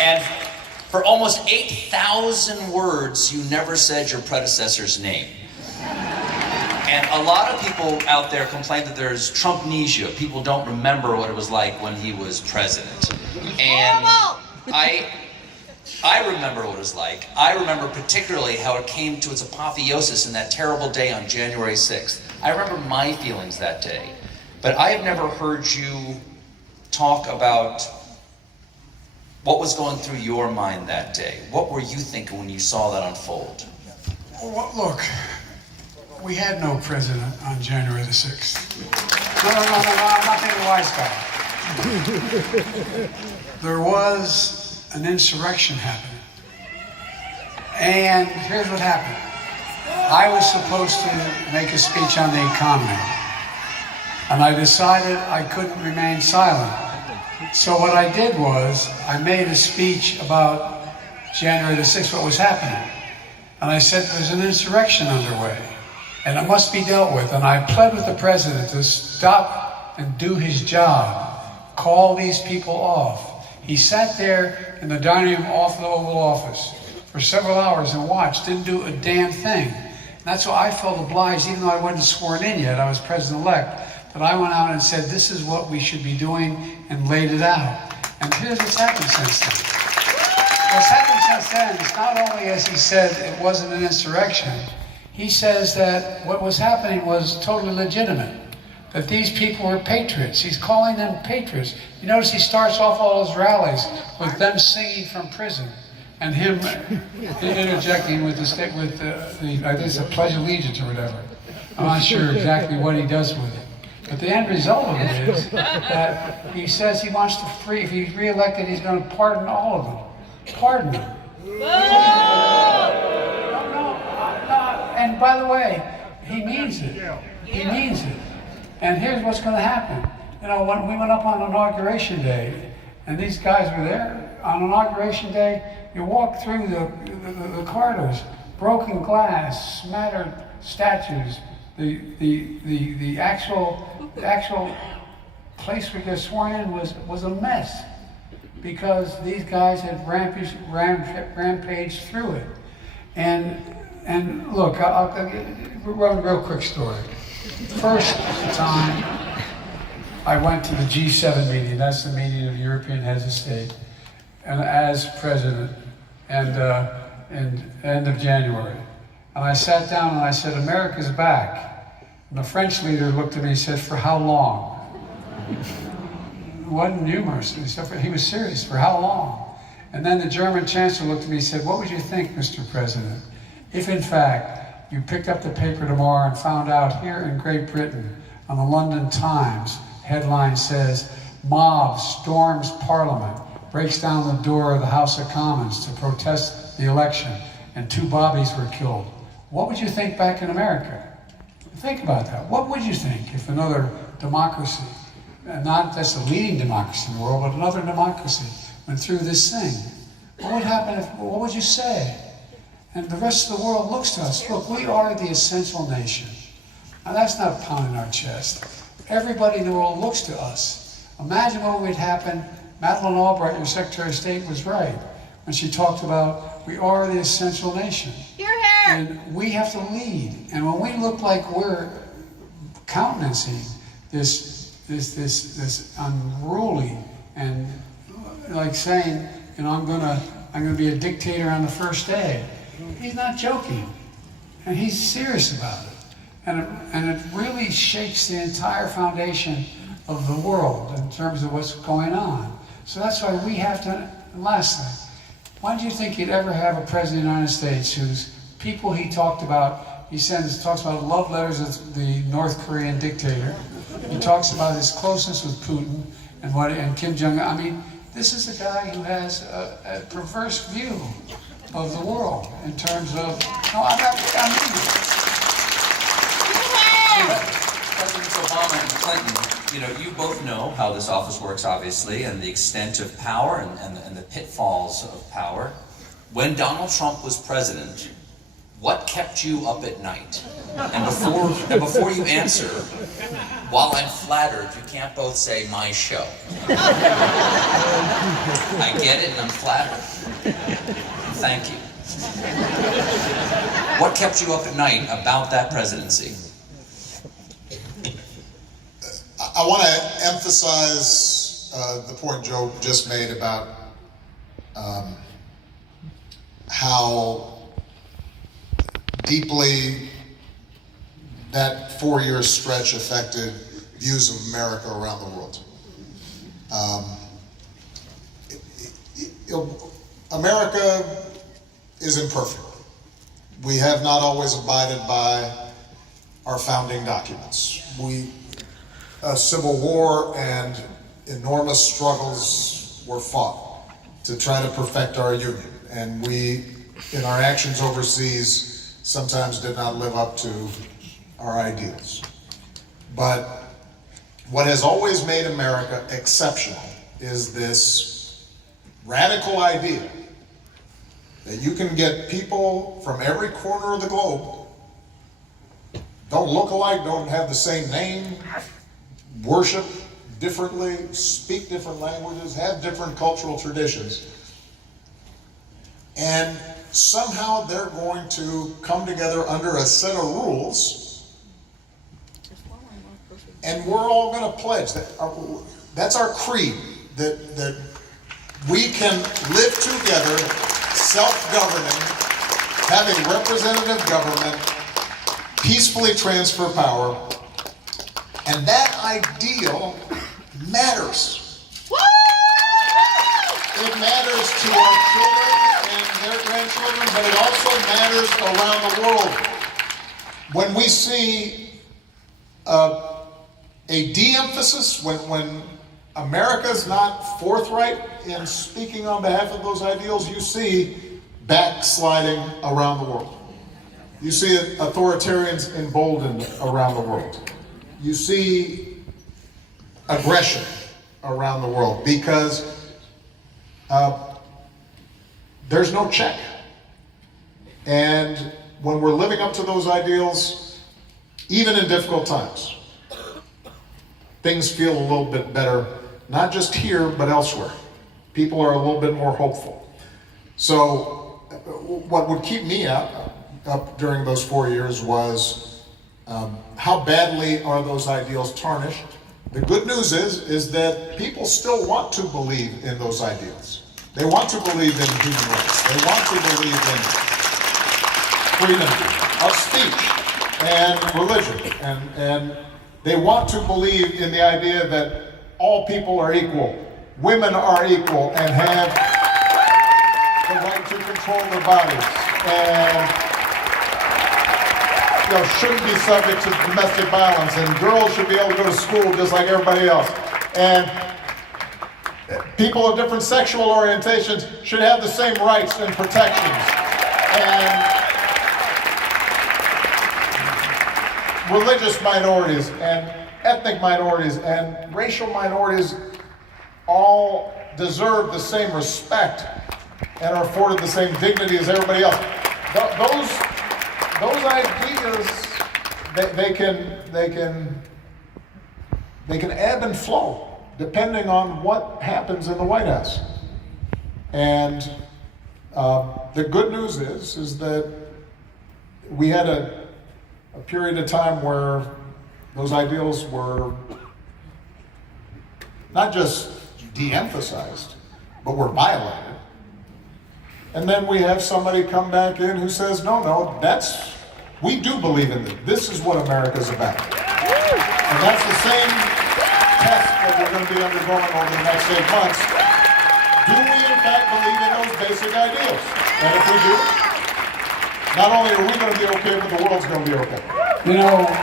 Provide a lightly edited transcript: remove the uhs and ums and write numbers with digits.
And for almost 8,000 words, you never said your predecessor's name. And a lot of people out there complain that there's Trumpnesia. People don't remember what it was like when he was president. And I remember what it was like. I remember particularly how it came to its apotheosis in that terrible day on January 6th. I remember my feelings that day. But I have never heard you talk about what was going through your mind that day. What were you thinking when you saw that unfold? Well, look, we had no president on January the 6th. No, I'm not being a wise guy. There was an insurrection happening. And here's what happened. I was supposed to make a speech on the economy. And I decided I couldn't remain silent. So what I did was, I made a speech about January the 6th, what was happening. And I said there's an insurrection underway, and it must be dealt with. And I pled with the president to stop and do his job, call these people off. He sat there in the dining room off the Oval Office for several hours and watched, didn't do a damn thing. And that's why I felt obliged, even though I wasn't sworn in yet, I was president-elect, that I went out and said, this is what we should be doing, and laid it out. And here's what's happened since then. What's happened since then is not only, as he said, it wasn't an insurrection, he says that what was happening was totally legitimate, that these people were patriots. He's calling them patriots. You notice he starts off all his rallies with them singing from prison, and him interjecting with the I think it's a Pledge of Allegiance or whatever. I'm not sure exactly what he does with it. But the end result of it is that he says he wants to free, if he's reelected, he's going to pardon all of them. Pardon them. No, and by the way, he means it. He means it. And here's what's going to happen. You know, when we went up on Inauguration Day, and these guys were there, on Inauguration Day, you walk through the corridors, broken glass, smattered statues, the actual place we got sworn in was a mess, because these guys had rampaged through it. And look, I'll run a real quick story. First time I went to the G7 meeting, that's the meeting of European heads of state, and as president, and end of January. And I sat down and I said, America's back. And the French leader looked at me and said, for how long? It wasn't humorous, he was serious, for how long? And then the German chancellor looked at me and said, what would you think, Mr. President, if in fact you picked up the paper tomorrow and found out here in Great Britain, on the London Times, headline says, mob storms Parliament, breaks down the door of the House of Commons to protest the election, and 2 bobbies were killed. What would you think back in America? Think about that. What would you think if another democracy, not that's the leading democracy in the world, but another democracy went through this thing? What would happen what would you say? And the rest of the world looks to us. Look, we are the essential nation. Now that's not pounding our chest. Everybody in the world looks to us. Imagine what would happen. Madeleine Albright, your Secretary of State, was right when she talked about we are the essential nation. You're here. And we have to lead. And when we look like we're countenancing this unruly and like saying, you know, I'm gonna be a dictator on the first day. He's not joking, and he's serious about it. And it really shakes the entire foundation of the world in terms of what's going on. So that's why we have to, and last thing, why do you think you'd ever have a president of the United States whose people he talked about, talks about love letters of the North Korean dictator, he talks about his closeness with Putin and Kim Jong-un. I mean, this is a guy who has a perverse view of the world in terms of, no, I mean it. Presidents Obama and Clinton, you know, you both know how this office works, obviously, and the extent of power and the pitfalls of power. When Donald Trump was president, what kept you up at night? And before you answer, while I'm flattered, you can't both say my show. I get it and I'm flattered. Thank you. What kept you up at night about that presidency? I want to emphasize the point Joe just made about how deeply that 4-year stretch affected views of America around the world. America is imperfect. We have not always abided by our founding documents. Civil war and enormous struggles were fought to try to perfect our union. And we, in our actions overseas, sometimes did not live up to our ideals. But what has always made America exceptional is this radical idea that you can get people from every corner of the globe, don't look alike, don't have the same name, worship differently, speak different languages, have different cultural traditions, and somehow they're going to come together under a set of rules, and we're all going to pledge that that's our creed, that we can live together, self-governing, having representative government, peacefully transfer power, and that ideal matters. It matters to our children and their grandchildren, but it also matters around the world. When we see a de-emphasis, when America's not forthright in speaking on behalf of those ideals, you see backsliding around the world. You see authoritarians emboldened around the world. You see aggression around the world because there's no check. And when we're living up to those ideals, even in difficult times, things feel a little bit better, not just here, but elsewhere. People are a little bit more hopeful. So what would keep me up during those 4 years was how badly are those ideals tarnished. The good news is that people still want to believe in those ideals. They want to believe in human rights. They want to believe in freedom of speech and religion. And they want to believe in the idea that all people are equal. Women are equal and have the right to control their bodies. And shouldn't be subject to domestic violence, and girls should be able to go to school just like everybody else. And people of different sexual orientations should have the same rights and protections. And religious minorities and ethnic minorities and racial minorities all deserve the same respect and are afforded the same dignity as everybody else. Those ideas, they can ebb and flow depending on what happens in the White House. And the good news is that we had a period of time where those ideals were not just de-emphasized, but were violated. And then we have somebody come back in who says, no, we do believe in it. This is what America's about. And that's the same test that we're going to be undergoing over the next 8 months. Do we in fact believe in those basic ideals? And if we do, not only are we going to be okay, but the world's going to be okay.